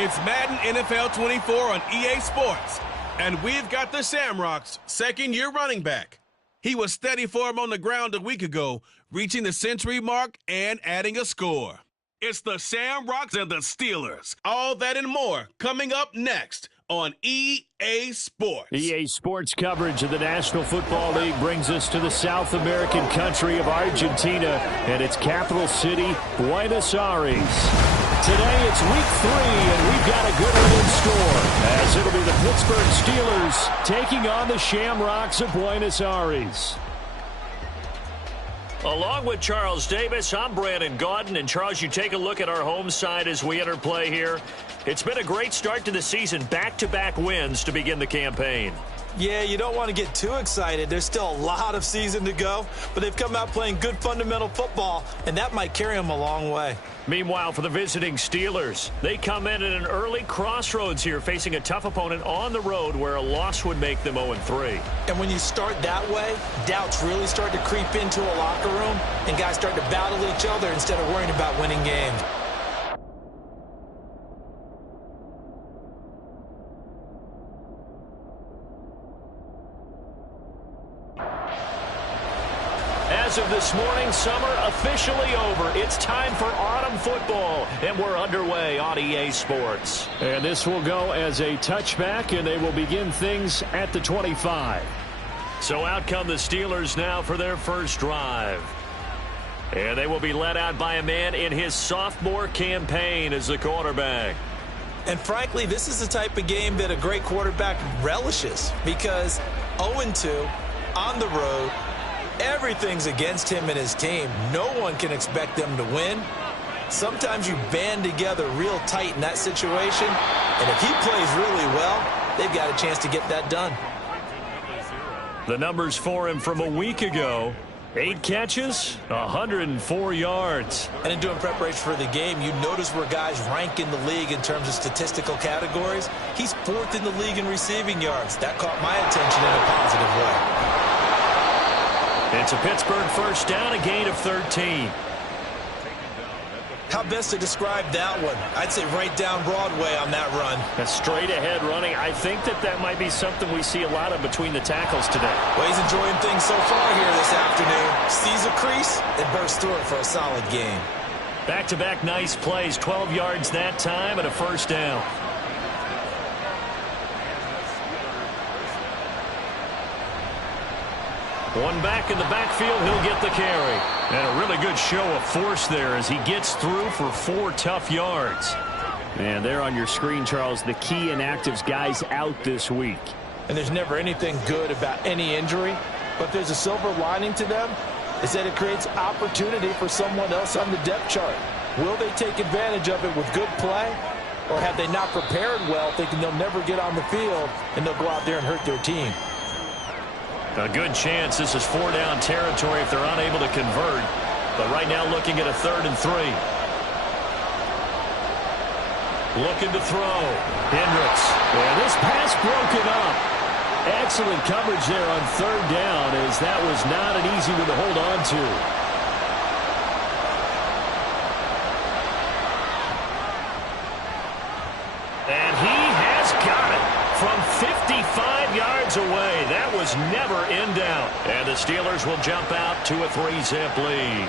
It's Madden NFL 24 on EA Sports, and we've got the Shamrocks' second-year running back. He was steady for him on the ground a week ago, reaching the century mark and adding a score. It's the Shamrocks and the Steelers. All that and more coming up next on EA Sports. EA Sports coverage of the National Football League brings us to the South American country of Argentina and its capital city, Buenos Aires. Today it's week 3, and we've got a good one in store, as it'll be the Pittsburgh Steelers taking on the Shamrocks of Buenos Aires. Along with Charles Davis, I'm Brandon Gaudin. And, Charles, you take a look at our home side as we enter play here. It's been a great start to the season, back-to-back wins to begin the campaign. Yeah, you don't want to get too excited. There's still a lot of season to go, but they've come out playing good fundamental football, and that might carry them a long way. Meanwhile, for the visiting Steelers, they come in at an early crossroads here, facing a tough opponent on the road where a loss would make them 0-3. And when you start that way, doubts really start to creep into a locker room, and guys start to battle each other instead of worrying about winning games. As of this morning, summer officially over. It's time for autumn football, and we're underway on EA Sports. And this will go as a touchback, and they will begin things at the 25. So out come the Steelers now for their first drive. And they will be led out by a man in his sophomore campaign as the quarterback. And frankly, this is the type of game that a great quarterback relishes, because 0-2 on the road, everything's against him and his team. No one can expect them to win. Sometimes you band together real tight in that situation, and if he plays really well, they've got a chance to get that done. The numbers for him from a week ago: 8 catches, 104 yards. And in doing preparation for the game, you notice where guys rank in the league in terms of statistical categories. He's 4th in the league in receiving yards. That caught my attention in a positive way. It's a Pittsburgh first down, a gain of 13. How best to describe that one? I'd say right down Broadway on that run. A straight-ahead running. I think that might be something we see a lot of between the tackles today. Well, he's enjoying things so far here this afternoon. Sees a crease and bursts through it for a solid game. Back-to-back nice plays, 12 yards that time and a first down. One back in the backfield, he'll get the carry. And a really good show of force there as he gets through for 4 tough yards. And there on your screen, Charles, the key inactives guys out this week. And there's never anything good about any injury, but there's a silver lining to them, is that it creates opportunity for someone else on the depth chart. Will they take advantage of it with good play, or have they not prepared well, thinking they'll never get on the field, and they'll go out there and hurt their team? A good chance this is 4-down territory if they're unable to convert. But right now looking at a 3rd and 3. Looking to throw. Hendricks. And this pass broken up. Excellent coverage there on 3rd down, as that was not an easy one to hold on to. And he has got it from 55 yards away. That was never in doubt. And the Steelers will jump out to a 3-zip lead.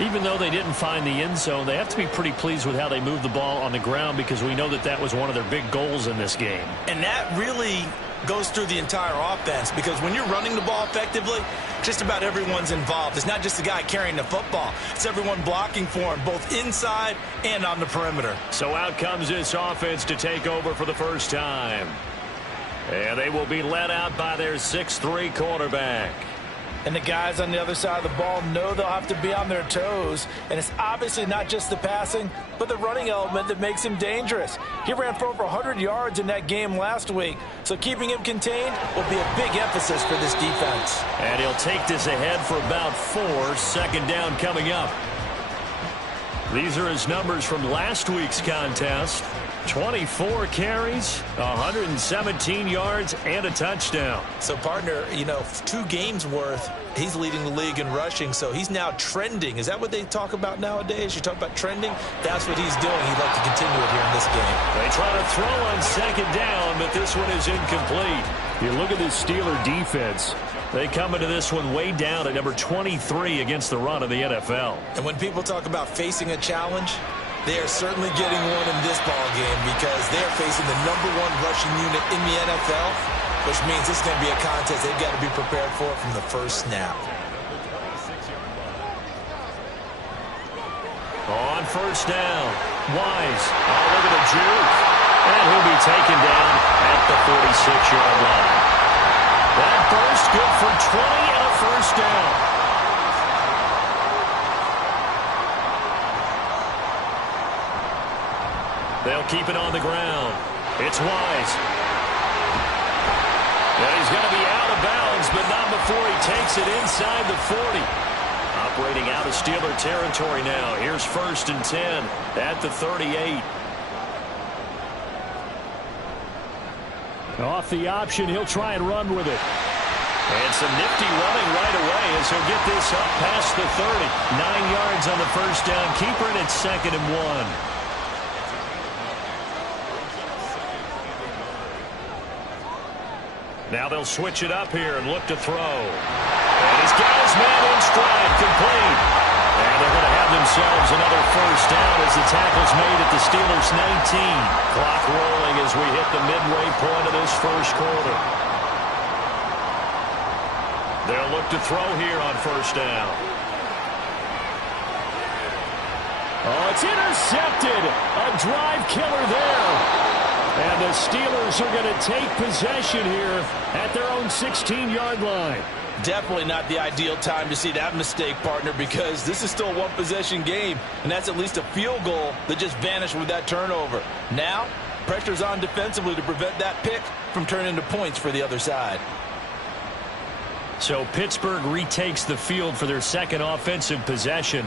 Even though they didn't find the end zone, they have to be pretty pleased with how they moved the ball on the ground, because we know that was one of their big goals in this game. And that really goes through the entire offense, because when you're running the ball effectively, just about everyone's involved. It's not just the guy carrying the football. It's everyone blocking for him, both inside and on the perimeter. So out comes this offense to take over for the first time. And they will be led out by their 6'3" quarterback. And the guys on the other side of the ball know they'll have to be on their toes. And it's obviously not just the passing, but the running element that makes him dangerous. He ran for over 100 yards in that game last week, so keeping him contained will be a big emphasis for this defense. And he'll take this ahead for about 4. 2nd down coming up. These are his numbers from last week's contest. 24 carries, 117 yards, and a touchdown. So, partner, 2 games worth, he's leading the league in rushing, so he's now trending. Is that what they talk about nowadays? You talk about trending? That's what he's doing. He'd like to continue it here in this game. They try to throw on second down, but this one is incomplete. You look at this Steeler defense. They come into this one way down at number 23 against the run of the NFL. And when people talk about facing a challenge, they are certainly getting one in this ball game because they're facing the #1 rushing unit in the NFL, which means this is going to be a contest they've got to be prepared for from the first snap. On first down, Wise. Oh, look at the juke. And he'll be taken down at the 46-yard line. That burst good for 20 and a first down. They'll keep it on the ground. It's Wise. And he's going to be out of bounds, but not before he takes it inside the 40. Operating out of Steeler territory now. Here's 1st and 10 at the 38. Off the option, he'll try and run with it. And some nifty running right away as he'll get this up past the 30. 9 yards on the first down. Keeper, and it's 2nd and 1. Now they'll switch it up here and look to throw. And he's got his man in stride, complete. And they're going to have themselves another first down as the tackle's made at the Steelers' 19. Clock rolling as we hit the midway point of this first quarter. They'll look to throw here on first down. Oh, it's intercepted. A drive killer there. And the Steelers are going to take possession here at their own 16-yard line. Definitely not the ideal time to see that mistake, partner, because this is still a one-possession game, and that's at least a field goal that just vanished with that turnover. Now, pressure's on defensively to prevent that pick from turning into points for the other side. So Pittsburgh retakes the field for their second offensive possession.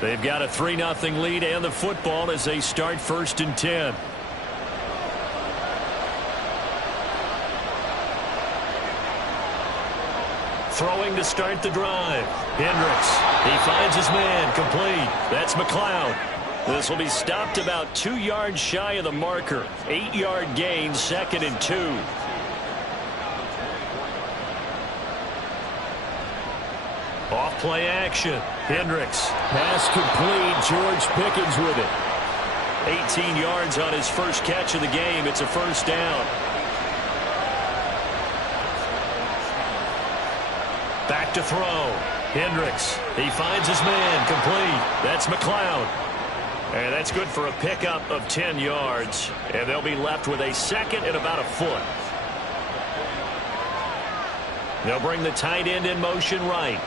They've got a 3-0 lead and the football as they start 1st and 10. Throwing to start the drive. Hendricks. He finds his man. Complete. That's McLeod. This will be stopped about 2 yards shy of the marker. 8-yard gain, 2nd and 2. Off play action. Hendricks. Pass complete. George Pickens with it. 18 yards on his first catch of the game. It's a first down. Back to throw. Hendricks. He finds his man. Complete. That's McLeod. And that's good for a pickup of 10 yards. And they'll be left with a 2nd and about a foot. They'll bring the tight end in motion right.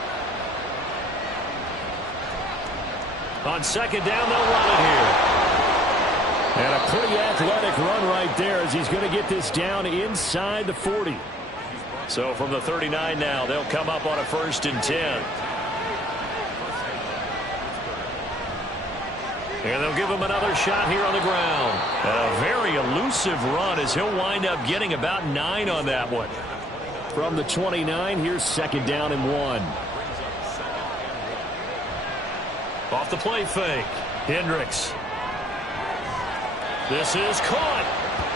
On 2nd down, they'll run it here. And a pretty athletic run right there as he's going to get this down inside the 40. So from the 39 now, they'll come up on a 1st and 10. And they'll give him another shot here on the ground. And a very elusive run as he'll wind up getting about 9 on that one. From the 29, here's 2nd down and 1. Off the play fake. Hendricks. This is caught.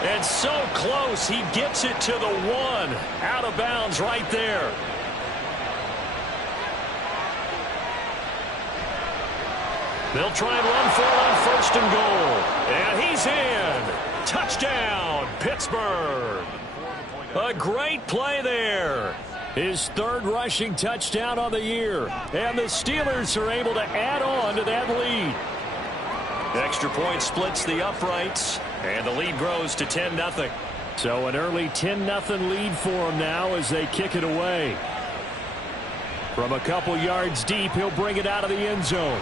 And so close, he gets it to the 1. Out of bounds right there. They'll try and run for it on 1st and goal. And he's in. Touchdown, Pittsburgh. A great play there. His 3rd rushing touchdown on the year. And the Steelers are able to add on to that lead. Extra point splits the uprights. And the lead grows to 10-0. So an early 10-0 lead for him now as they kick it away. From a couple yards deep, he'll bring it out of the end zone.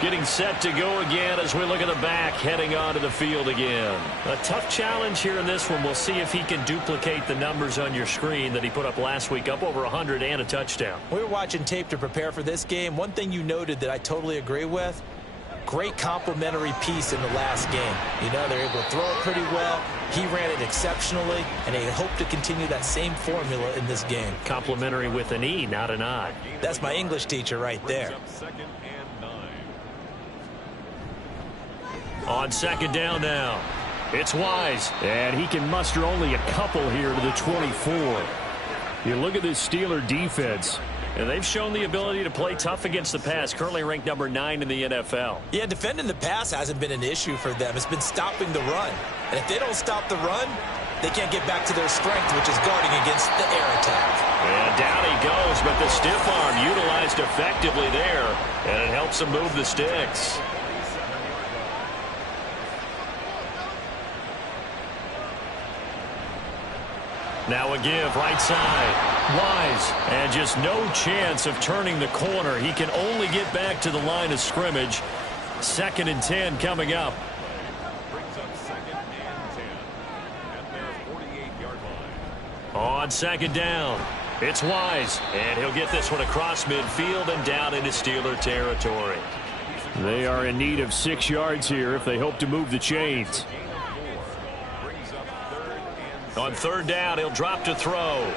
Getting set to go again as we look at the back heading onto the field again. A tough challenge here in this one. We'll see if he can duplicate the numbers on your screen that he put up last week, up over 100 and a touchdown. We were watching tape to prepare for this game. One thing you noted that I totally agree with, great complementary piece in the last game. You know, they're able to throw it pretty well. He ran it exceptionally, and they hope to continue that same formula in this game. Complimentary with an E, not an I. That's my English teacher right there. On second down now, it's Wise, and he can muster only a couple here to the 24. You look at this Steeler defense, and they've shown the ability to play tough against the pass, currently ranked number 9 in the NFL. Yeah, defending the pass hasn't been an issue for them. It's been stopping the run. And if they don't stop the run, they can't get back to their strength, which is guarding against the air attack. And down he goes, but the stiff arm utilized effectively there, and it helps him move the sticks. Now a give right side. Wise, and just no chance of turning the corner. He can only get back to the line of scrimmage. 2nd and 10 coming up. On second down, it's Wise, and he'll get this one across midfield and down into Steeler territory. They are in need of 6 yards here if they hope to move the chains. On third down, he'll drop to throw.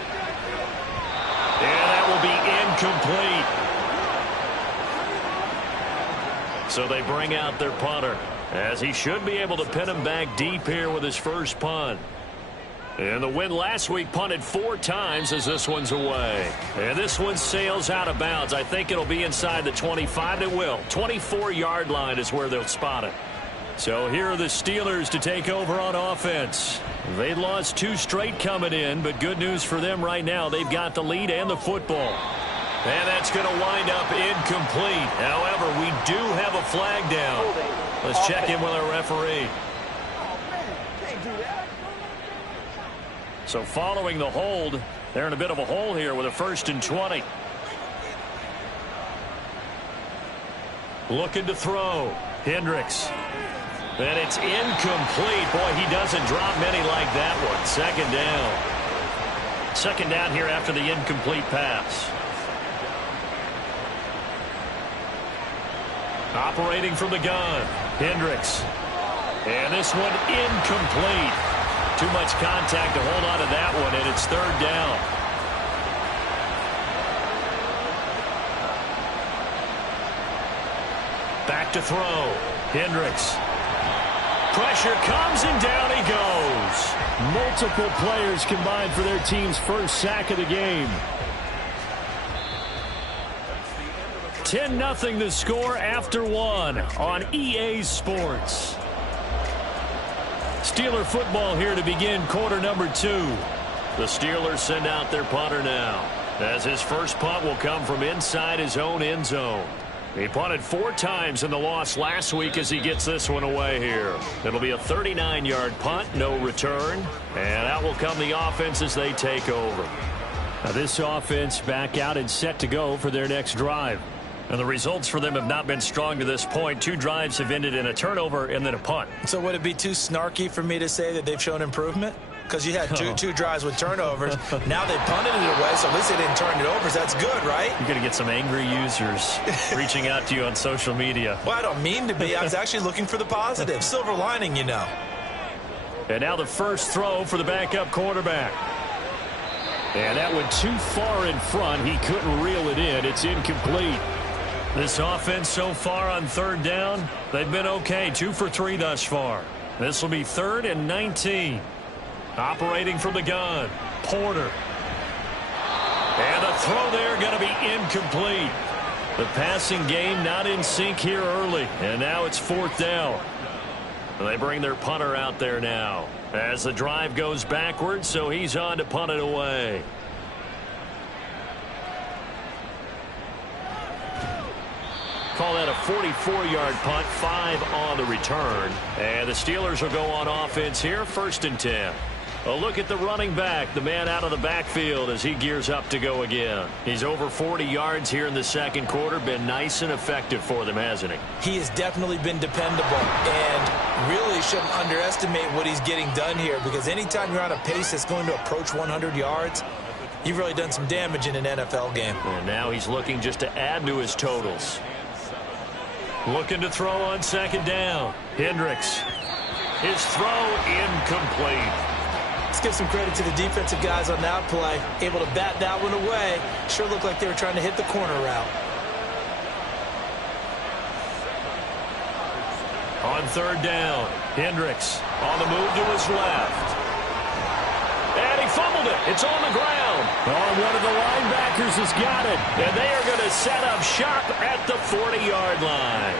And that will be incomplete. So they bring out their punter, as he should be able to pin him back deep here with his first punt. And the win last week punted 4 times as this one's away. And this one sails out of bounds. I think it'll be inside the 25. It will. 24-yard line is where they'll spot it. So here are the Steelers to take over on offense. They lost 2 straight coming in, but good news for them right now. They've got the lead and the football. And that's going to wind up incomplete. However, we do have a flag down. Let's check in with our referee. So following the hold, they're in a bit of a hole here with a 1st and 20. Looking to throw. Hendricks. And it's incomplete. Boy, he doesn't drop many like that one. 2nd down. 2nd down here after the incomplete pass. Operating from the gun. Hendricks. And this one incomplete. Too much contact to hold on to that one, and it's 3rd down. Back to throw. Hendricks. Pressure comes, and down he goes. Multiple players combined for their team's first sack of the game. 10-0 the score after 1 on EA Sports. Steeler football here to begin quarter number 2. The Steelers send out their punter now, as his first punt will come from inside his own end zone. He punted 4 times in the loss last week as he gets this one away here. It'll be a 39-yard punt, no return, and out will come the offense as they take over. Now this offense back out and set to go for their next drive. And the results for them have not been strong to this point. 2 drives have ended in a turnover and then a punt. So would it be too snarky for me to say that they've shown improvement? Because you had two drives with turnovers. Now they punted it away, so at least they didn't turn it over. So that's good, right? You're going to get some angry users reaching out to you on social media. Well, I don't mean to be. I was actually looking for the positive. Silver lining, you know. And now the first throw for the backup quarterback. And that went too far in front. He couldn't reel it in. It's incomplete. This offense so far on 3rd down, they've been okay. 2 for 3 thus far. This will be 3rd and 19. Operating from the gun, Porter. And the throw there going to be incomplete. The passing game not in sync here early. And now it's 4th down. And they bring their punter out there now as the drive goes backwards, so he's on to punt it away. Call that a 44-yard punt, 5 on the return. And the Steelers will go on offense here, 1st and 10. A look at the running back, the man out of the backfield as he gears up to go again. He's over 40 yards here in the 2nd quarter. Been nice and effective for them, hasn't he? He has definitely been dependable, and really shouldn't underestimate what he's getting done here, because anytime you're on a pace that's going to approach 100 yards, you've really done some damage in an NFL game. And now he's looking just to add to his totals. Looking to throw on second down. Hendricks. His throw incomplete. Let's give some credit to the defensive guys on that play. Able to bat that one away. Sure looked like they were trying to hit the corner route. On third down, Hendricks on the move to his left. And he fumbled it. It's on the ground. Oh, one of the linebackers has got it. And they are going to set up shop at the 40-yard line.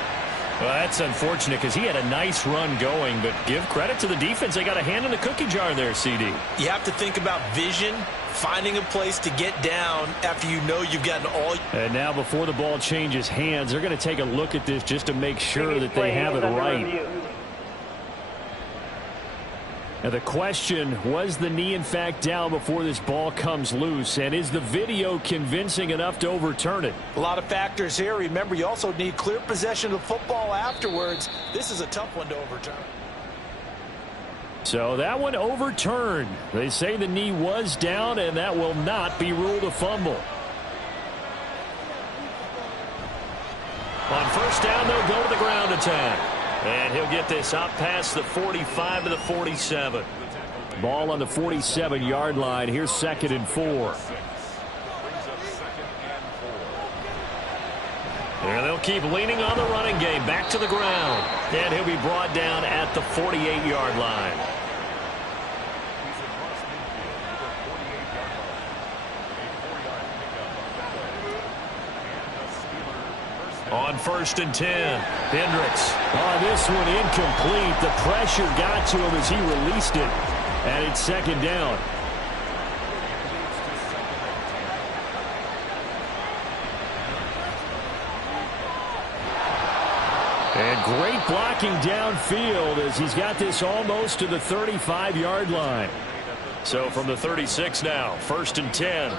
Well, that's unfortunate because he had a nice run going, but give credit to the defense. They got a hand in the cookie jar there, CD. You have to think about vision, finding a place to get down after you know you've gotten all. And now before the ball changes hands, they're going to take a look at this just to make sure that they have it right. Now the question, was the knee in fact down before this ball comes loose? And is the video convincing enough to overturn it? A lot of factors here. Remember, you also need clear possession of football afterwards. This is a tough one to overturn. So that one overturned. They say the knee was down, and that will not be ruled a fumble. On first down, they'll go to the ground attack. And he'll get this up past the 45 to the 47. Ball on the 47-yard line. Here's 2nd and 4. And they'll keep leaning on the running game. Back to the ground. And he'll be brought down at the 48-yard line. On first and 10, Hendricks. Oh, this one incomplete. The pressure got to him as he released it. And it's 2nd down. And great blocking downfield as he's got this almost to the 35-yard line. So from the 36 now, 1st and 10.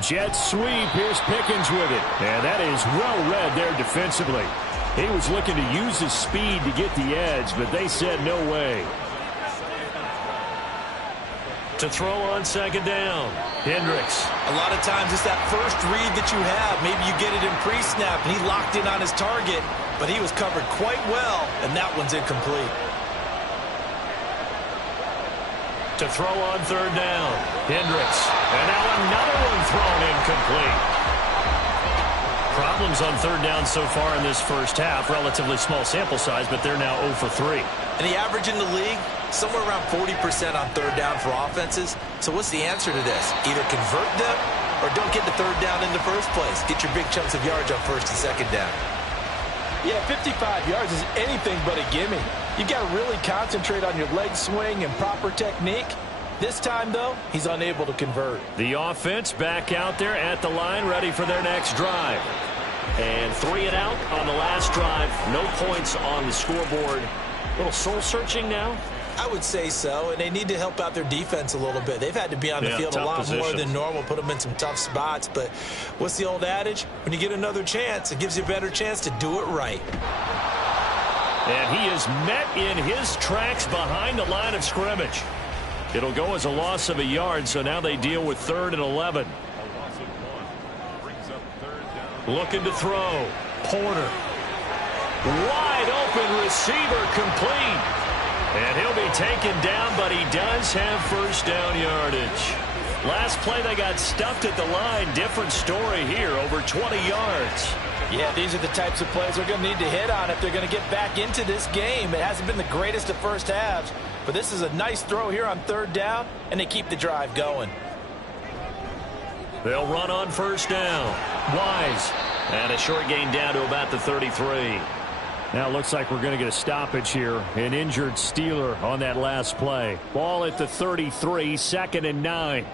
Jet sweep. Here's Pickens with it. And that is well read there defensively. He was looking to use his speed to get the edge, but they said no way. To throw on 2nd down, Hendricks. A lot of times it's that first read that you have. Maybe you get it in pre-snap, and he locked in on his target, but he was covered quite well, and that one's incomplete. To throw on 3rd down, Hendricks. And now another one thrown incomplete. Problems on 3rd down so far in this first half. Relatively small sample size, but they're now 0 for 3. And the average in the league, somewhere around 40% on 3rd down for offenses. So what's the answer to this? Either convert them or don't get the 3rd down in the first place. Get your big chunks of yards on 1st and 2nd down. Yeah, 55 yards is anything but a gimme. You've got to really concentrate on your leg swing and proper technique. This time, though, he's unable to convert. The offense back out there at the line, ready for their next drive. And 3 and out on the last drive. No points on the scoreboard. A little soul-searching now? I would say so, and they need to help out their defense a little bit. They've had to be on the field a lot more than normal, put them in some tough spots. But what's the old adage? When you get another chance, it gives you a better chance to do it right. And he is met in his tracks behind the line of scrimmage. It'll go as a loss of a yard, so now they deal with 3rd and 11. Looking to throw. Porter. Wide open receiver complete. And he'll be taken down, but he does have first down yardage. Last play they got stuffed at the line. Different story here, over 20 yards. Yeah, these are the types of plays they're going to need to hit on if they're going to get back into this game. It hasn't been the greatest of first halves, but this is a nice throw here on 3rd down, and they keep the drive going. They'll run on first down. Wise. And a short gain down to about the 33. Now it looks like we're going to get a stoppage here. An injured Steeler on that last play. Ball at the 33, 2nd and 9.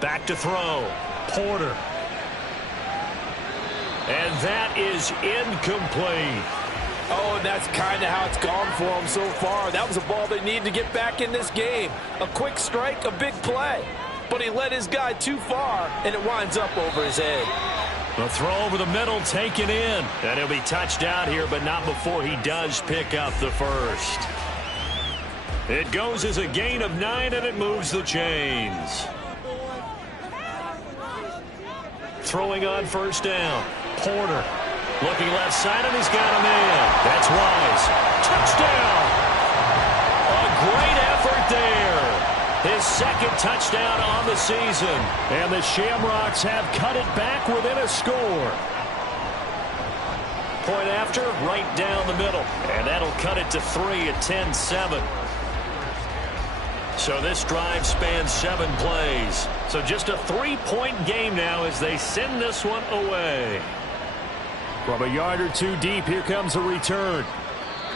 Back to throw. Porter. And that is incomplete. Oh, and that's kind of how it's gone for them so far. That was a ball they need to get back in this game. A quick strike, a big play. But he led his guy too far, and it winds up over his head. The throw over the middle taken in. And he'll be touched out here, but not before he does pick up the first. It goes as a gain of 9, and it moves the chains. Throwing on first down. Porter looking left side, and he's got a man. That's Wise. Touchdown! A great effort there. His second touchdown on the season. And the Shamrocks have cut it back within a score. Point after, right down the middle. And that'll cut it to 3 at 10-7. So this drive spans 7 plays. So just a 3-point game now as they send this one away. From a yard or two deep, here comes a return.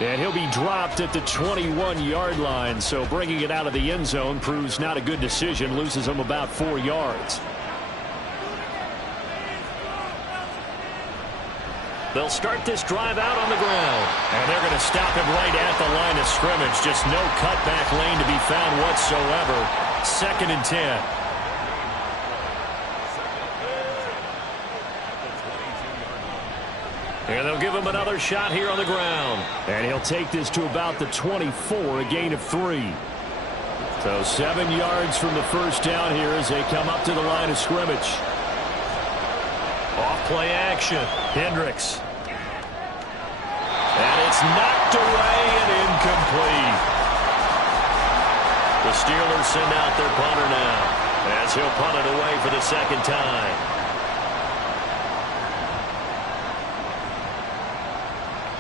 And he'll be dropped at the 21-yard line. So bringing it out of the end zone proves not a good decision. Loses him about 4 yards. They'll start this drive out on the ground. And they're going to stop him right at the line of scrimmage. Just no cutback lane to be found whatsoever. 2nd and 10. And they'll give him another shot here on the ground. And he'll take this to about the 24, a gain of 3. So 7 yards from the first down here as they come up to the line of scrimmage. Off play action. Hendricks. And it's knocked away and incomplete. The Steelers send out their punter now as he'll punt it away for the second time.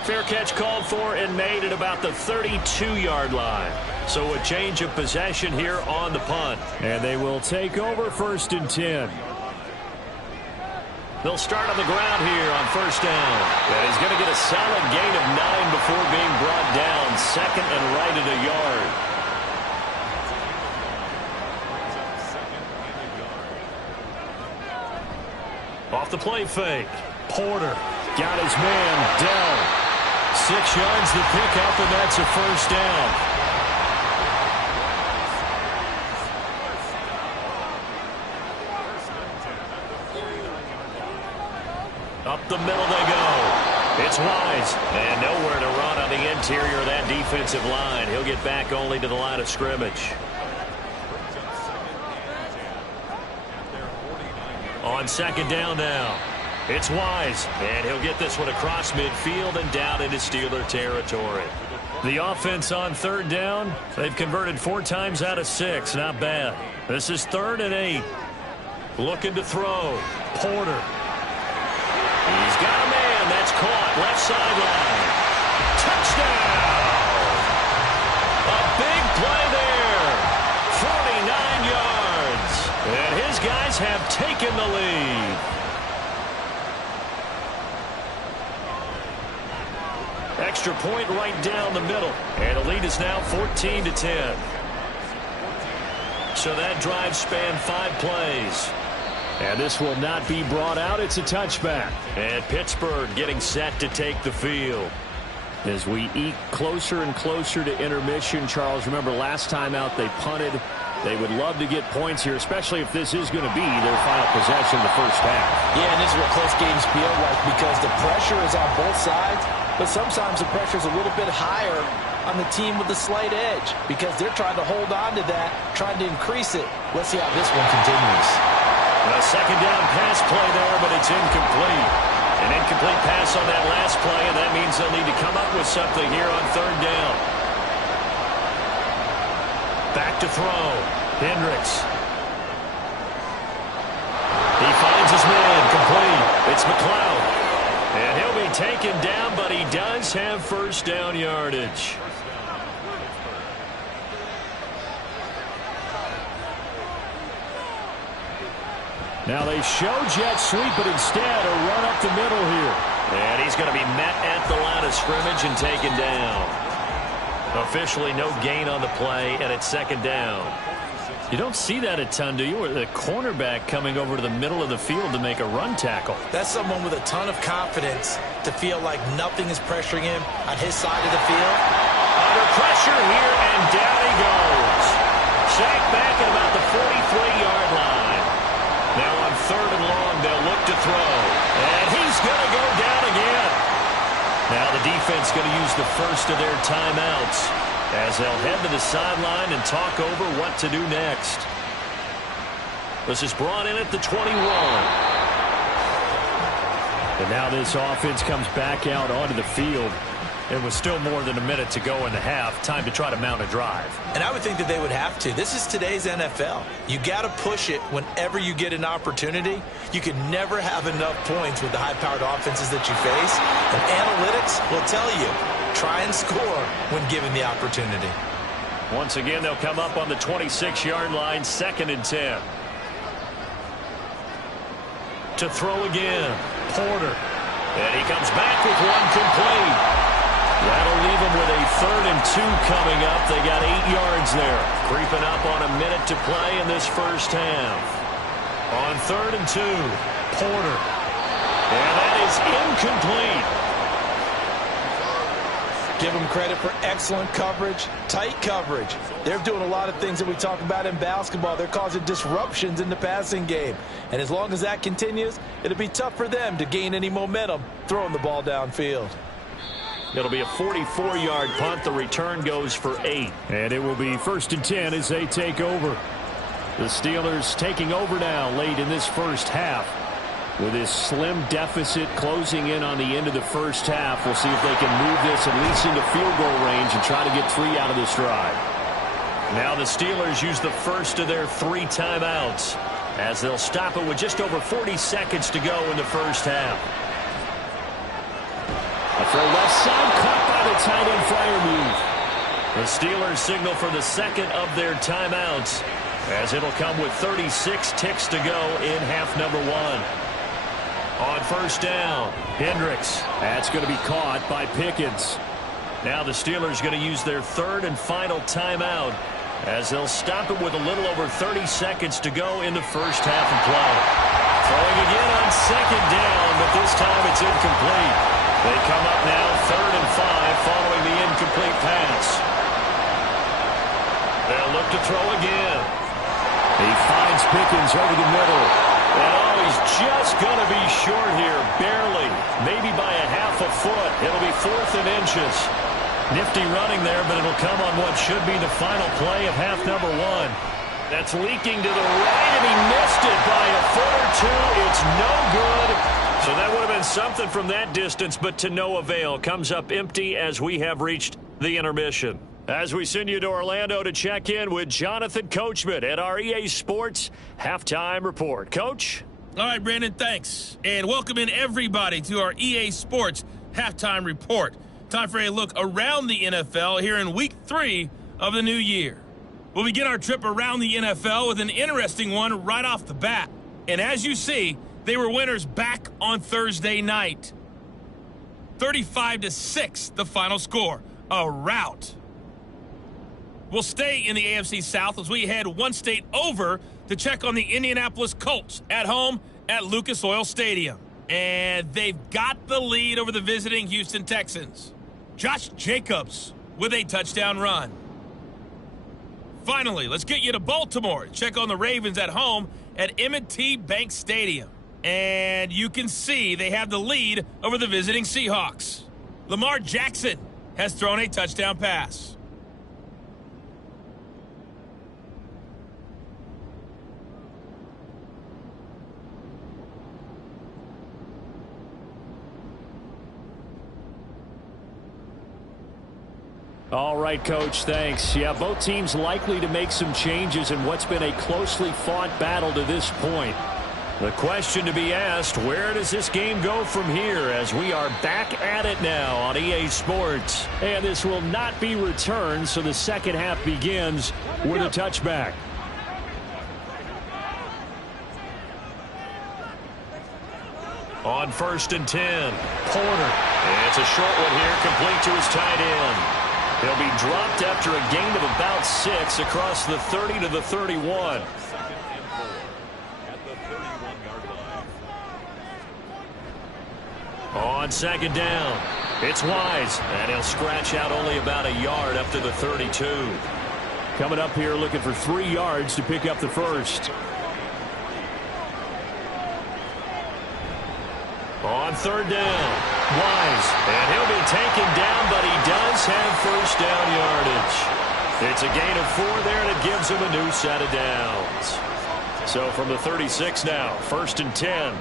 Fair catch called for and made at about the 32-yard line. So a change of possession here on the punt. And they will take over 1st and 10. They'll start on the ground here on first down. And he's going to get a solid gain of 9 before being brought down. 2nd and right at a yard. Off the play fake. Porter got his man down. 6 yards to pick up, and that's a first down. Up the middle they go. It's Wise. And nowhere to run on the interior of that defensive line. He'll get back only to the line of scrimmage. On 2nd down now. It's Wise, and he'll get this one across midfield and down into Steeler territory. The offense on 3rd down, they've converted 4 times out of 6. Not bad. This is 3rd and 8. Looking to throw. Porter. He's got a man. That's caught. Left sideline. Touchdown! A big play there. 49 yards. And his guys have taken the lead. Extra point right down the middle. And the lead is now 14-10. So that drive spanned 5 plays. And this will not be brought out. It's a touchback. And Pittsburgh getting set to take the field. As we eke closer and closer to intermission, Charles, remember last time out they punted. They would love to get points here, especially if this is going to be their final possession of the first half. Yeah, and this is what close games feel like because the pressure is on both sides, but sometimes the pressure is a little bit higher on the team with the slight edge because they're trying to hold on to that, trying to increase it. Let's see how this one continues. A 2nd down pass play there, but it's incomplete. An incomplete pass on that last play, and that means they'll need to come up with something here on 3rd down. Back to throw. Hendricks. He finds his man. Complete. It's McLeod. And he'll be taken down, but he does have first down yardage. Now they show jet sweep, but instead a run up the middle here. And he's going to be met at the line of scrimmage and taken down. Officially no gain on the play, and it's 2nd down. You don't see that a ton, do you? Or the cornerback coming over to the middle of the field to make a run tackle. That's someone with a ton of confidence to feel like nothing is pressuring him on his side of the field. Under pressure here, and down he goes. Sacked back at about the 43-yard line. Now on 3rd and long, they'll look to throw. And he's going to go down again. Now the defense going to use the first of their timeouts as they'll head to the sideline and talk over what to do next. This is brought in at the 21. And now this offense comes back out onto the field. It was still more than a minute to go in the half. Time to try to mount a drive. And I would think that they would have to. This is today's NFL. You got to push it whenever you get an opportunity. You can never have enough points with the high-powered offenses that you face. And analytics will tell you, try and score when given the opportunity. Once again, they'll come up on the 26-yard line, 2nd and 10. To throw again, Porter. And he comes back with one complete. That'll leave them with a 3rd and 2 coming up. They got 8 yards there. Creeping up on a minute to play in this first half. On 3rd and 2, Porter. And that is incomplete. Give them credit for excellent coverage, tight coverage. They're doing a lot of things that we talk about in basketball. They're causing disruptions in the passing game. And as long as that continues, it'll be tough for them to gain any momentum throwing the ball downfield. It'll be a 44-yard punt. The return goes for 8. And it will be 1st and 10 as they take over. The Steelers taking over now late in this first half. With this slim deficit closing in on the end of the first half, we'll see if they can move this at least into field goal range and try to get 3 out of this drive. Now the Steelers use the first of their 3 timeouts as they'll stop it with just over 40 seconds to go in the first half. A throw left side, caught by the tight end flyer move. The Steelers signal for the 2nd of their timeouts as it'll come with 36 ticks to go in half number 1. On 1st down, Hendricks. That's going to be caught by Pickens. Now the Steelers going to use their 3rd and final timeout as they'll stop it with a little over 30 seconds to go in the first half of play. Throwing again on 2nd down, but this time it's incomplete. They come up now 3rd and 5 following the incomplete pass. They'll look to throw again. He finds Pickens over the middle. And he's just going to be short here, barely, maybe by a half a foot. It'll be 4th and inches. Nifty running there, but it'll come on what should be the final play of half number 1. That's leaking to the right, and he missed it by a foot or 2. It's no good. So that would have been something from that distance, but to no avail. Comes up empty as we have reached the intermission. As we send you to Orlando to check in with Jonathan Coachman at our EA Sports Halftime Report. Coach? All right, Brandon, thanks. And welcome in everybody to our EA Sports Halftime Report. Time for a look around the NFL here in Week 3 of the new year. We'll begin our trip around the NFL with an interesting one right off the bat. And as you see, they were winners back on Thursday night. 35-6, the final score. A rout. We'll stay in the AFC South as we head one state over to check on the Indianapolis Colts at home at Lucas Oil Stadium. And they've got the lead over the visiting Houston Texans. Josh Jacobs with a touchdown run. Finally, let's get you to Baltimore. Check on the Ravens at home at M&T Bank Stadium. And you can see they have the lead over the visiting Seahawks. Lamar Jackson has thrown a touchdown pass. All right, Coach, thanks. Yeah, both teams likely to make some changes in what's been a closely fought battle to this point. The question to be asked, where does this game go from here as we are back at it now on EA Sports? And this will not be returned, so the second half begins with a touchback. On 1st and 10, Porter. And it's a short one here, complete to his tight end. He'll be dropped after a gain of about 6 across the 30 to the 31. On 2nd down, it's Wise, and he'll scratch out only about a yard up to the 32. Coming up here looking for 3 yards to pick up the first. On 3rd down, Wise, and he'll be taken down, but he does have first down yardage. It's a gain of 4 there, and it gives him a new set of downs. So from the 36 now, 1st and 10.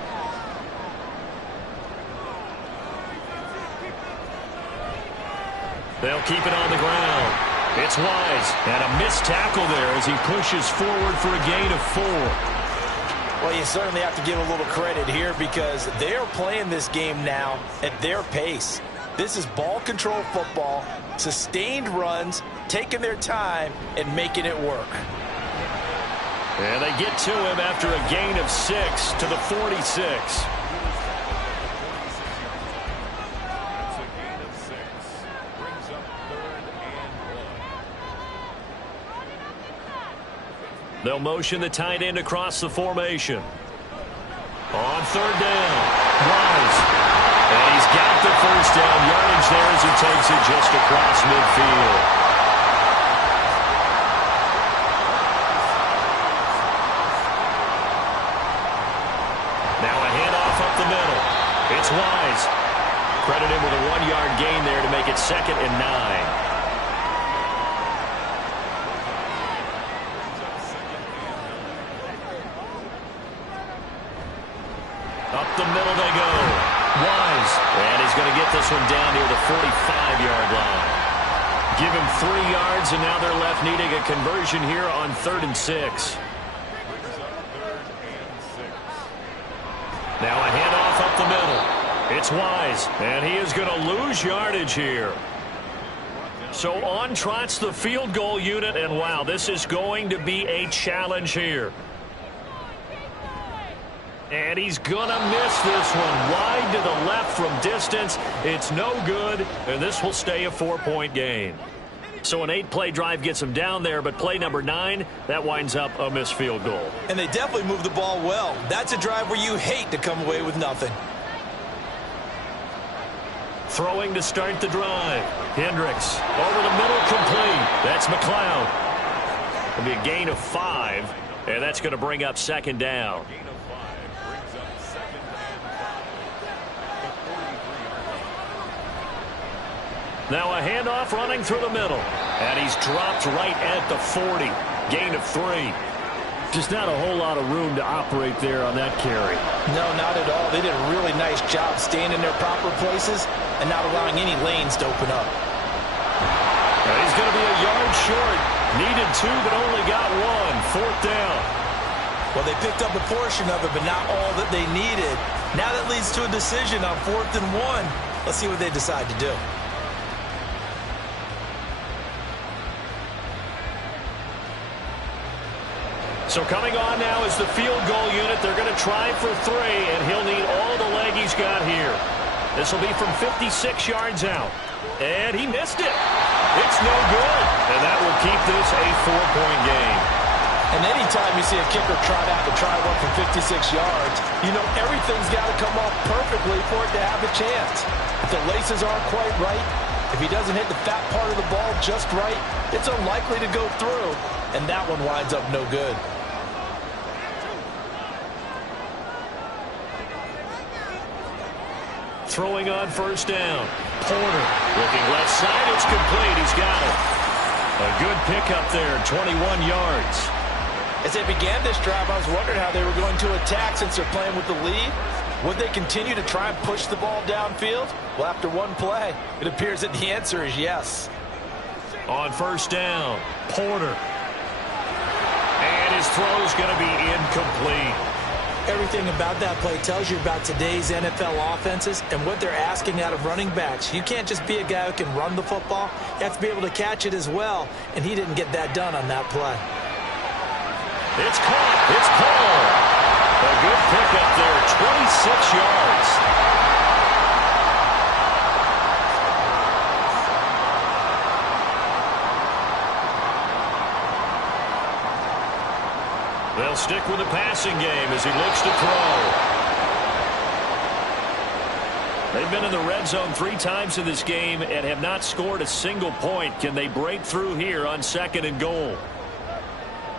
They'll keep it on the ground. It's Wise, and a missed tackle there as he pushes forward for a gain of 4. Well, you certainly have to give a little credit here because they are playing this game now at their pace. This is ball control football, sustained runs, taking their time, and making it work. And they get to him after a gain of 6 to the 46. They'll motion the tight end across the formation. On 3rd down, Buenos. And he's got the first down yardage there as he takes it just across midfield. Now a handoff up the middle. It's Wise. Credit him with a 1-yard gain there to make it 2nd and 9. Up the middle they go. Wise. And he's going to get this one down near the 45-yard line. Give him 3 yards, and now they're left needing a conversion here on 3rd and 6. Now a handoff up the middle. It's Wise, and he is going to lose yardage here. So on trots the field goal unit, and wow, this is going to be a challenge here. And he's going to miss this one. Wide to the left from distance. It's no good, and this will stay a 4-point game. So an 8-play drive gets him down there, but play number 9, that winds up a missed field goal. And they definitely moved the ball well. That's a drive where you hate to come away with nothing. Throwing to start the drive. Hendricks over the middle, complete. That's McLeod. It'll be a gain of 5, and that's going to bring up 2nd down. Now a handoff running through the middle. And he's dropped right at the 40. Gain of 3. Just not a whole lot of room to operate there on that carry. No, not at all. They did a really nice job staying in their proper places and not allowing any lanes to open up. Now he's going to be a yard short. Needed 2, but only got 1. 4th down. Well, they picked up a portion of it, but not all that they needed. Now that leads to a decision on 4th and 1. Let's see what they decide to do. So coming on now is the field goal unit. They're going to try for 3, and he'll need all the leg he's got here. This will be from 56 yards out. And he missed it. It's no good. And that will keep this a 4-point game. And anytime you see a kicker trot out to try one from 56 yards, you know everything's got to come off perfectly for it to have a chance. If the laces aren't quite right, if he doesn't hit the fat part of the ball just right, it's unlikely to go through. And that one winds up no good. Throwing on 1st down. Porter looking left side. It's complete. He's got it. A good pickup there, 21 yards. As they began this drive, I was wondering how they were going to attack since they're playing with the lead. Would they continue to try and push the ball downfield? Well, after one play, it appears that the answer is yes. On 1st down, Porter. And his throw is going to be incomplete. Everything about that play tells you about today's NFL offenses and what they're asking out of running backs. You can't just be a guy who can run the football. You have to be able to catch it as well, and he didn't get that done on that play. It's caught. It's called. A good pickup there, 26 yards. They'll stick with the passing game as he looks to throw. They've been in the red zone 3 times in this game and have not scored a single point. Can they break through here on 2nd and goal?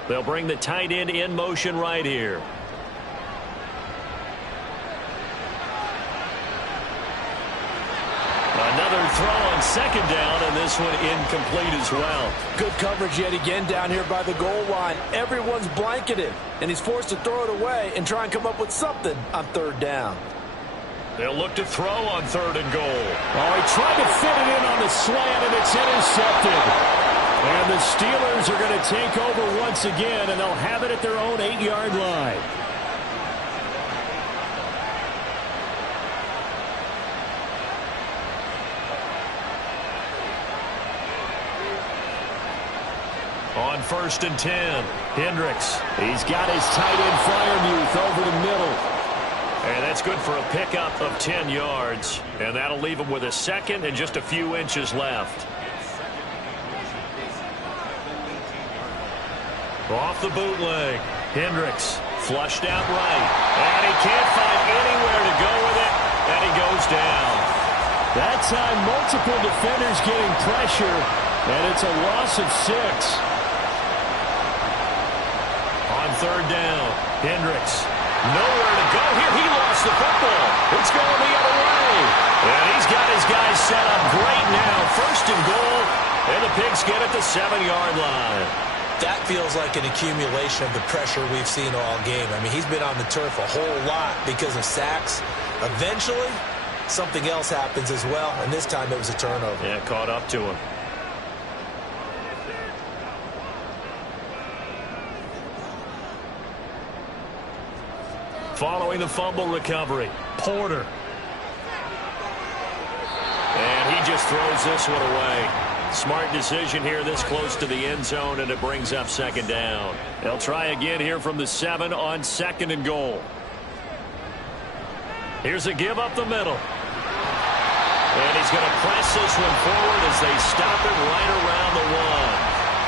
They'll bring the tight end in motion right here. Another throw on 2nd down, and this one incomplete as well. Good coverage yet again down here by the goal line. Everyone's blanketed, and he's forced to throw it away and try and come up with something on 3rd down. They'll look to throw on 3rd and goal. Oh, he tried to fit it in on the slant, and it's intercepted. And the Steelers are going to take over once again, and they'll have it at their own 8-yard line. On 1st and 10, Hendricks. He's got his tight end Freiermuth over the middle. And that's good for a pickup of 10 yards. And that'll leave him with a 2nd and just a few inches left. Off the bootleg. Hendricks flushed out right. And he can't find anywhere to go with it. And he goes down. That time, multiple defenders getting pressure. And it's a loss of 6. On 3rd down, Hendricks. Nowhere to go here. He lost the football. It's going the other way. And he's got his guys set up great now. 1st and goal. And the Pigs get it to 7-yard line. That feels like an accumulation of the pressure we've seen all game. I mean, he's been on the turf a whole lot because of sacks. Eventually, something else happens as well. And this time it was a turnover. Yeah, caught up to him. Following the fumble recovery, Porter. And he just throws this one away. Smart decision here this close to the end zone, and it brings up 2nd down. They'll try again here from the 7 on 2nd and goal. Here's a give up the middle. And he's going to press this one forward as they stop it right around the 1.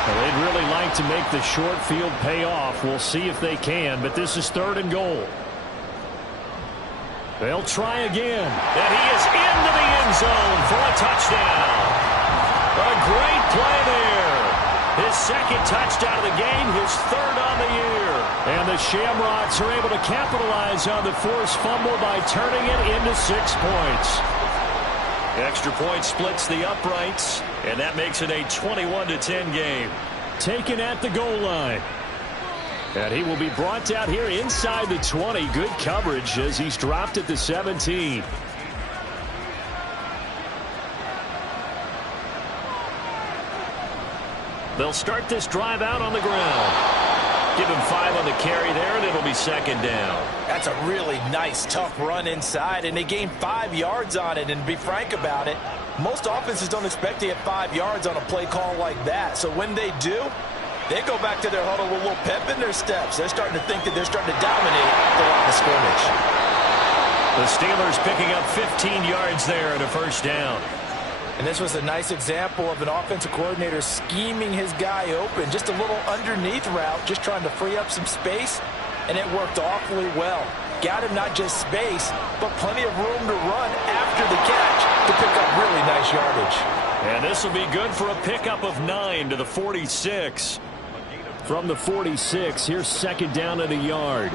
Well, they'd really like to make the short field pay off. We'll see if they can, but this is 3rd and goal. They'll try again. And he is into the end zone for a touchdown. A great play there. His 2nd touchdown of the game, his 3rd on the year. And the Shamrocks are able to capitalize on the forced fumble by turning it into 6 points. Extra point splits the uprights, and that makes it a 21-10 game. Taken at the goal line. And he will be brought down here inside the 20. Good coverage as he's dropped at the 17. They'll start this drive out on the ground. Give him 5 on the carry there, and it'll be 2nd down. That's a really nice, tough run inside, and they gained 5 yards on it. And to be frank about it, most offenses don't expect to get 5 yards on a play call like that. So when they do, they go back to their huddle with a little pep in their steps. They're starting to think that they're starting to dominate the line of scrimmage. The Steelers picking up 15 yards there and a 1st down. And this was a nice example of an offensive coordinator scheming his guy open. Just a little underneath route, just trying to free up some space, and it worked awfully well. Got him not just space, but plenty of room to run after the catch to pick up really nice yardage. And this will be good for a pickup of 9 to the 46. From the 46, here's 2nd down at a yard.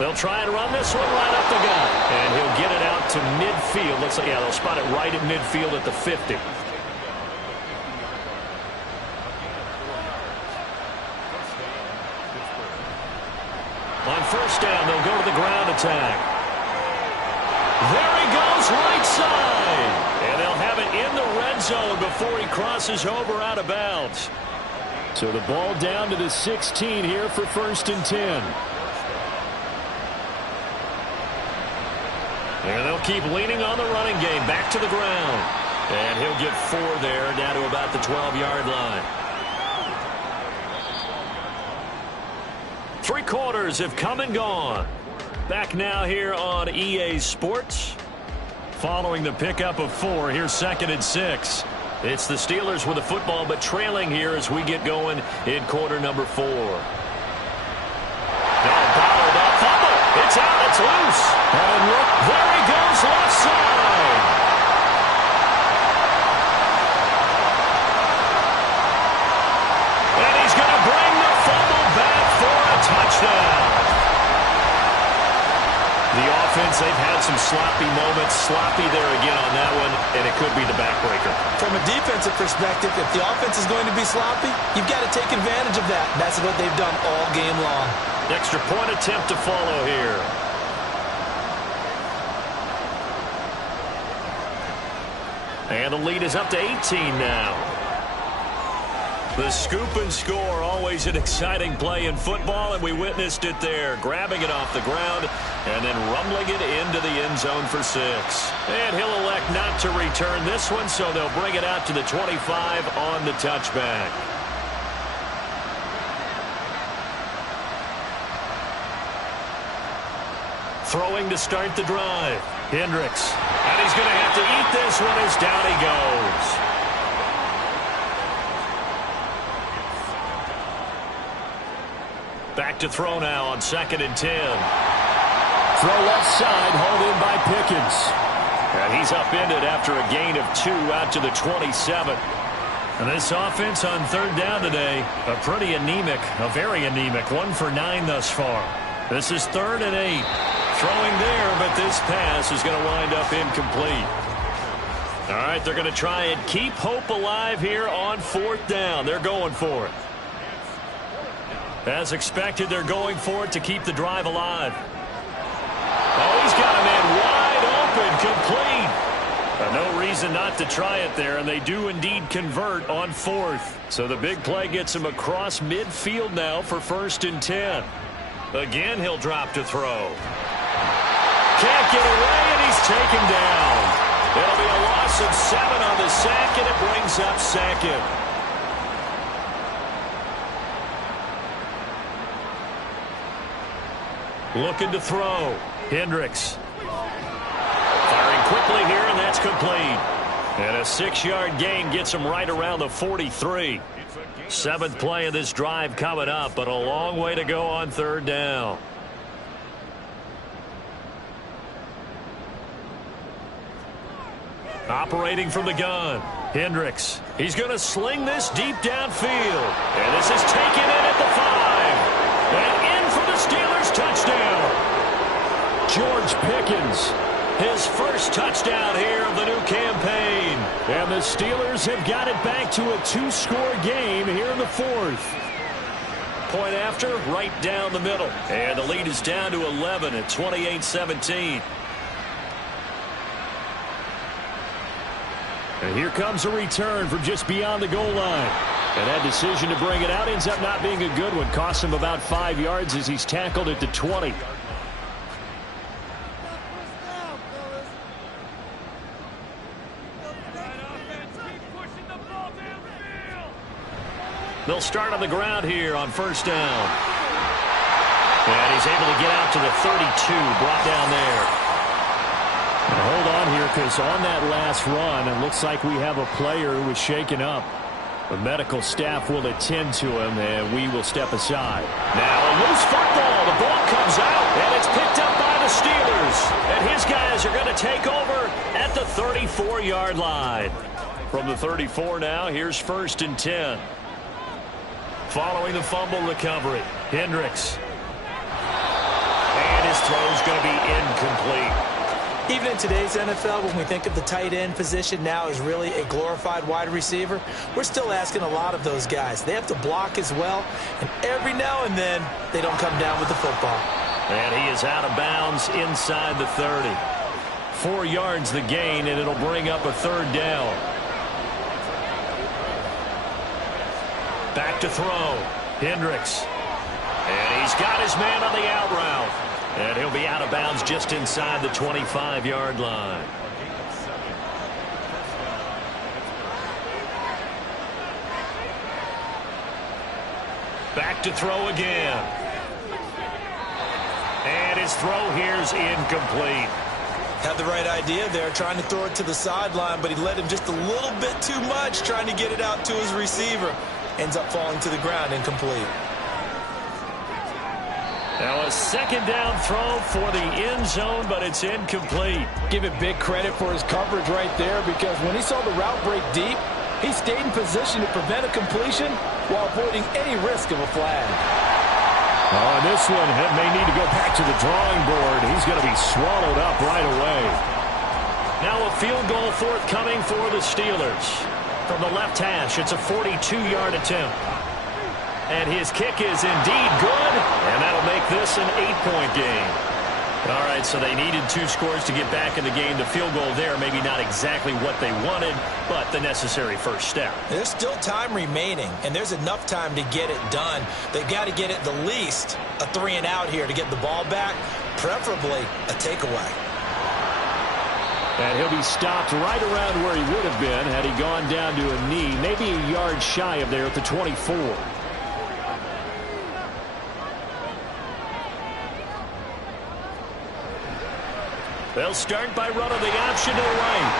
They'll try and run this one right up the gut. And he'll get it out to midfield. Looks like, yeah, they'll spot it right at midfield at the 50. On 1st down, they'll go to the ground attack. There he goes, right side. And they'll have it in the red zone before he crosses over out of bounds. So the ball down to the 16 here for 1st and 10. And they'll keep leaning on the running game. Back to the ground. And he'll get 4 there, down to about the 12-yard line. 3 quarters have come and gone. Back now here on EA Sports. Following the pickup of 4, here's 2nd and 6. It's the Steelers with the football, but trailing here as we get going in quarter number 4. It's out, it's loose. And look, there he goes, left side. And he's going to bring the fumble back for a touchdown. The offense, they've had some sloppy moments. Sloppy there again on that one, and it could be the backbreaker. From a defensive perspective, if the offense is going to be sloppy, you've got to take advantage of that. And that's what they've done all game long. Extra point attempt to follow here. And the lead is up to 18 now. The scoop and score, always an exciting play in football, and we witnessed it there. Grabbing it off the ground and then rumbling it into the end zone for 6. And he'll elect not to return this one, so they'll bring it out to the 25 on the touchback. Throwing to start the drive. Hendricks. And he's going to have to eat this one as down he goes. Back to throw now on 2nd and 10. Throw left side, hauled in by Pickens. And he's upended after a gain of 2 out to the 27. And this offense on 3rd down today, a pretty anemic, a very anemic, 1 for 9 thus far. This is 3rd and 8. Throwing there, but this pass is going to wind up incomplete. All right, they're going to try and keep hope alive here on 4th down. They're going for it. As expected, they're going for it to keep the drive alive. Oh, he's got a man wide open, complete. No reason not to try it there, and they do indeed convert on 4th. So the big play gets him across midfield now for 1st and 10. Again, he'll drop to throw. Can't get away, and he's taken down. It'll be a loss of 7 on the sack, and it brings up 2nd. Looking to throw. Hendricks. Firing quickly here, and that's complete. And a 6-yard gain gets him right around the 43. 7th play of this drive coming up, but a long way to go on 3rd down. Operating from the gun. Hendricks. He's going to sling this deep downfield. And this is taken in at the 5. And in for the Steelers touchdown. George Pickens. His first touchdown here of the new campaign. And the Steelers have got it back to a 2-score game here in the 4th. Point after, right down the middle. And the lead is down to 11 at 28-17. And here comes a return from just beyond the goal line. And that decision to bring it out ends up not being a good one. Costs him about 5 yards as he's tackled at the 20. They'll start on the ground here on 1st down. And he's able to get out to the 32, brought down there. Now hold on here, because on that last run, it looks like we have a player who was shaken up. The medical staff will attend to him, and we will step aside. Now a loose football. The ball comes out, and it's picked up by the Steelers. And his guys are going to take over at the 34-yard line. From the 34 now, here's 1st and 10. Following the fumble recovery, Hendricks. And his throw's going to be incomplete. Even in today's NFL, when we think of the tight end position now as really a glorified wide receiver, we're still asking a lot of those guys. They have to block as well, and every now and then they don't come down with the football. And he is out of bounds inside the 30. 4 yards the gain, and it'll bring up a 3rd down. Back to throw. Hendricks. And he's got his man on the out route. And he'll be out of bounds just inside the 25-yard line. Back to throw again. And his throw here's incomplete. Had the right idea there, trying to throw it to the sideline, but he led him just a little bit too much, trying to get it out to his receiver. Ends up falling to the ground, incomplete. Now a 2nd down throw for the end zone, but it's incomplete. Give it big credit for his coverage right there, because when he saw the route break deep, he stayed in position to prevent a completion while avoiding any risk of a flag. Oh, and this one may need to go back to the drawing board. He's going to be swallowed up right away. Now a field goal forthcoming for the Steelers. From the left hash, it's a 42-yard attempt. And his kick is indeed good, and that'll make this an 8-point game. All right, so they needed 2 scores to get back in the game. The field goal there, maybe not exactly what they wanted, but the necessary first step. There's still time remaining, and there's enough time to get it done. They've got to get it the least a 3-and-out here to get the ball back, preferably a takeaway. And he'll be stopped right around where he would have been had he gone down to a knee, maybe a yard shy of there at the 24. They'll start by running the option to the right.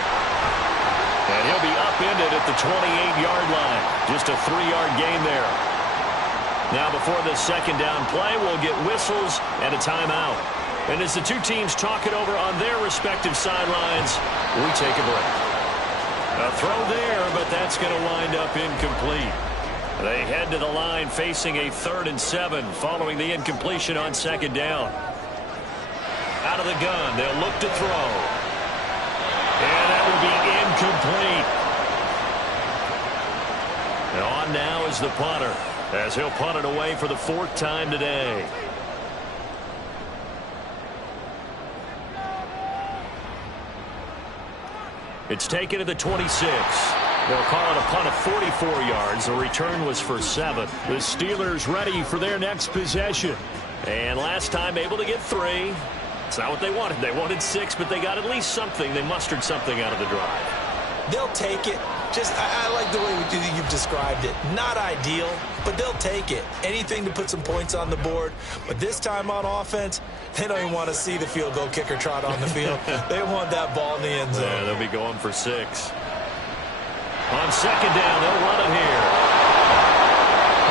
And he'll be upended at the 28-yard line. Just a 3-yard gain there. Now before the second down play, we'll get whistles and a timeout. And as the two teams talk it over on their respective sidelines, we take a break. A throw there, but that's going to wind up incomplete. They head to the line facing a 3rd and 7 following the incompletion on second down. Out of the gun, they'll look to throw. And that will be incomplete. And on now is the punter, as he'll punt it away for the 4th time today. It's taken to the 26. They'll call it a punt of 44 yards. The return was for 7. The Steelers ready for their next possession. And last time able to get 3. It's not what they wanted. They wanted 6, but they got at least something. They mustered something out of the drive. They'll take it. I like the way you've described it. Not ideal, but they'll take it. Anything to put some points on the board. But this time on offense, they don't even want to see the field goal kicker trot on the field. They want that ball in the end zone. Yeah, they'll be going for 6. On second down, they'll run it here.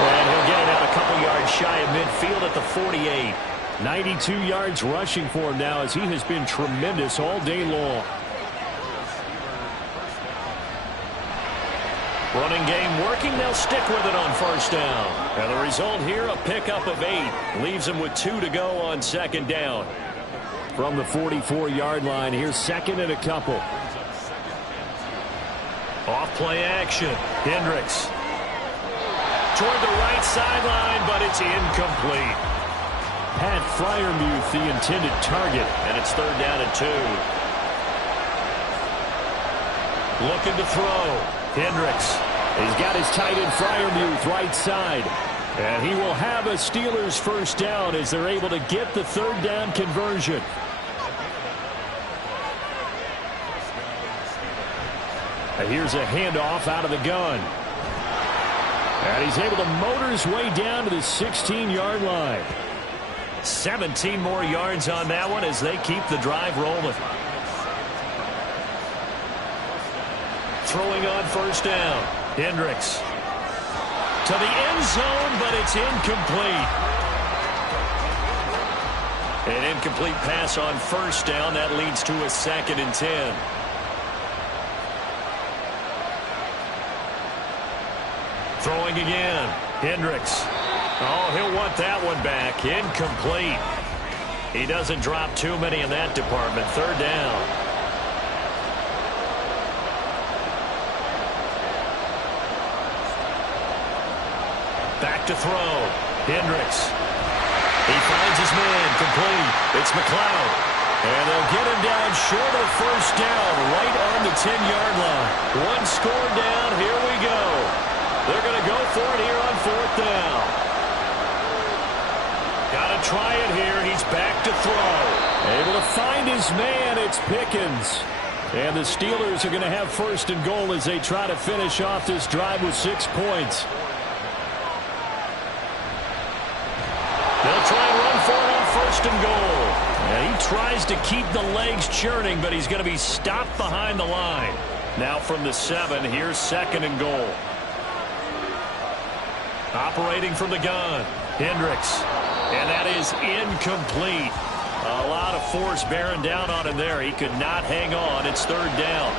And he'll get it out a couple yards shy of midfield at the 48. 92 yards rushing for him now as he has been tremendous all day long. Running game working. They'll stick with it on first down. And the result here, a pickup of 8. Leaves them with 2 to go on second down. From the 44-yard line, here's 2nd and a couple. Off play action. Hendricks. Toward the right sideline, but it's incomplete. Pat Freiermuth, the intended target. And it's 3rd down and 2. Looking to throw. Hendricks. He's got his tight end Freiermuth right side. And he will have a Steelers first down as they're able to get the 3rd down conversion. And here's a handoff out of the gun. And he's able to motor his way down to the 16-yard line. 17 more yards on that one as they keep the drive rolling. Throwing on first down. Hendricks. To the end zone, but it's incomplete. An incomplete pass on first down. That leads to a 2nd and 10. Throwing again. Hendricks. Oh, he'll want that one back. Incomplete. He doesn't drop too many in that department. 3rd down. Back to throw. Hendricks. He finds his man. Complete. It's McLeod. And they'll get him down short of first down, right on the 10-yard line. 1 score down. Here we go. They're going to go for it here on 4th down. Got to try it here. He's back to throw. Able to find his man. It's Pickens. And the Steelers are going to have 1st and goal as they try to finish off this drive with 6 points. They'll try and run for it on 1st and goal. And he tries to keep the legs churning, but he's going to be stopped behind the line. Now from the 7, here's 2nd and goal. Operating from the gun, Hendricks. And that is incomplete. A lot of force bearing down on him there. He could not hang on. It's 3rd down.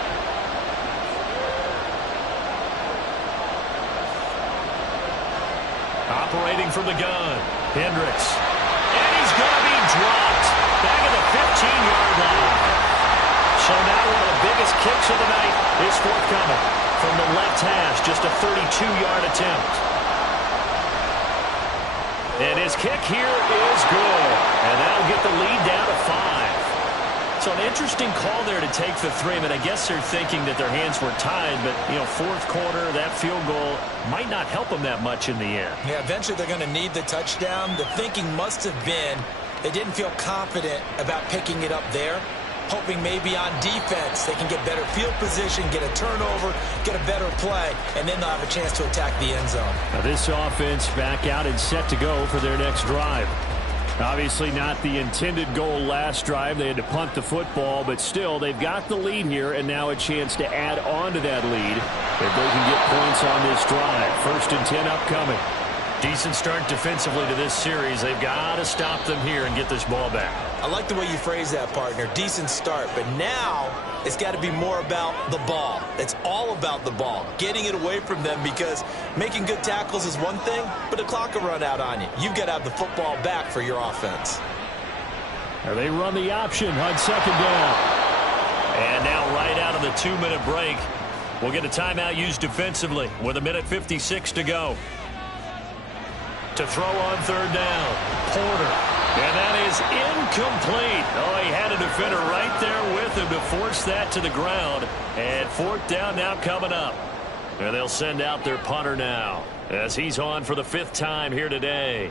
Operating from the gun, Hendricks. And he's going to be dropped. Back at the 15-yard line. So now one of the biggest kicks of the night is forthcoming. From the left hash, just a 32-yard attempt. his kick here is good. And that'll get the lead down to 5. So an interesting call there to take the 3. I mean, I guess they're thinking that their hands were tied, but, fourth quarter, that field goal might not help them that much in the end. Yeah, eventually they're going to need the touchdown. The thinking must have been they didn't feel confident about picking it up there, hoping maybe on defense they can get better field position, get a turnover, get a better play, and then they'll have a chance to attack the end zone. Now this offense back out and set to go for their next drive. Obviously not the intended goal last drive. They had to punt the football, but still they've got the lead here and now a chance to add on to that lead if they can get points on this drive. 1st and 10 upcoming. Decent start defensively to this series. They've got to stop them here and get this ball back. I like the way you phrase that, partner. Decent start, but now it's got to be more about the ball. It's all about the ball, getting it away from them, because making good tackles is one thing, but the clock will run out on you. You've got to have the football back for your offense. Now they run the option on 2nd down. And now right out of the 2-minute break, we'll get a timeout used defensively with 1:56 to go. To throw on 3rd down, Porter. And that is incomplete. Oh, he had a defender right there with him to force that to the ground. And 4th down now coming up. And they'll send out their punter now as he's on for the 5th time here today.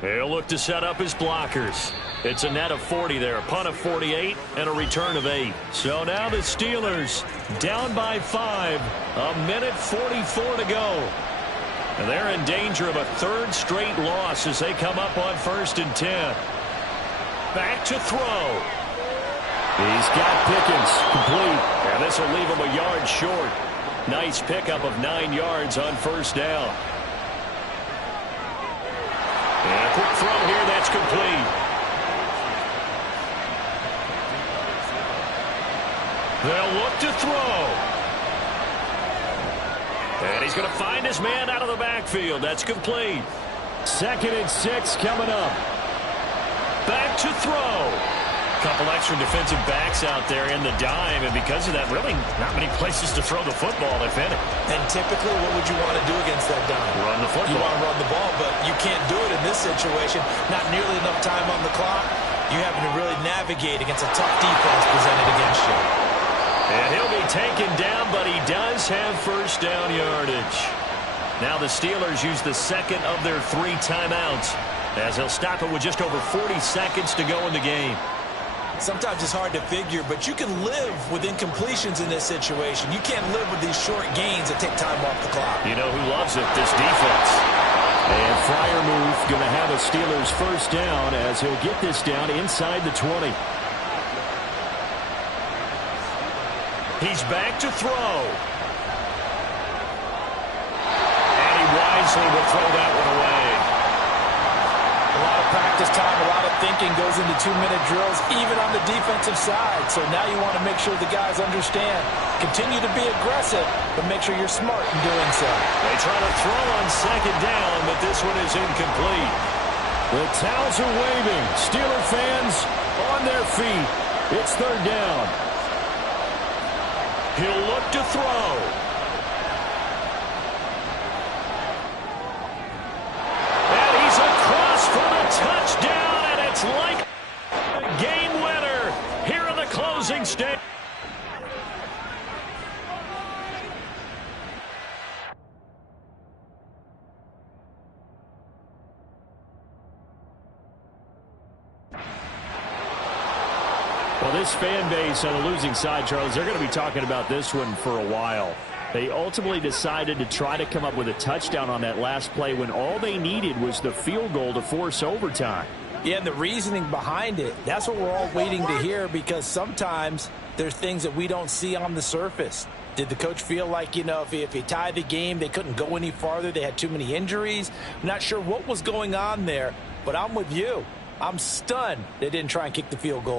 He'll look to set up his blockers. It's a net of 40 there, a punt of 48, and a return of 8. So now the Steelers down by 5, 1:44 to go. And they're in danger of a 3rd straight loss as they come up on 1st and 10. Back to throw. He's got Pickens complete. And this will leave him a yard short. Nice pickup of 9 yards on 1st down. And a quick throw here, that's complete. They'll look to throw. And he's going to find his man out of the backfield. That's complete. 2nd and 6 coming up. Back to throw. Couple extra defensive backs out there in the dime, and because of that, really not many places to throw the football, if any. And typically, what would you want to do against that dime? Run the football. You want to run the ball, but you can't do it in this situation. Not nearly enough time on the clock. You having to really navigate against a tough defense presented against you. And he'll be taken down, but he does have 1st down yardage. Now the Steelers use the 2nd of their 3 timeouts as they'll stop it with just over 40 seconds to go in the game. Sometimes it's hard to figure, but you can live with incompletions in this situation. You can't live with these short gains that take time off the clock. You know who loves it? This defense. And Freiermuth going to have a Steelers 1st down as he'll get this down inside the 20. He's back to throw. And he wisely will throw that one away. A lot of practice time, a lot of thinking goes into 2-minute drills, even on the defensive side. So now you want to make sure the guys understand. Continue to be aggressive, but make sure you're smart in doing so. They try to throw on 2nd down, but this one is incomplete. The towels are waving. Steeler fans on their feet. It's 3rd down. He'll look to throw. And he's across for the touchdown, and it's like a game winner here in the closing stage. Well, this fan base on the losing side, Charles, they're going to be talking about this one for a while. They ultimately decided to try to come up with a touchdown on that last play when all they needed was the field goal to force overtime. Yeah, and the reasoning behind it, that's what we're all waiting to hear, because sometimes there's things that we don't see on the surface. Did the coach feel like, if he tied the game, they couldn't go any farther, they had too many injuries? I'm not sure what was going on there, but I'm with you. I'm stunned they didn't try and kick the field goal.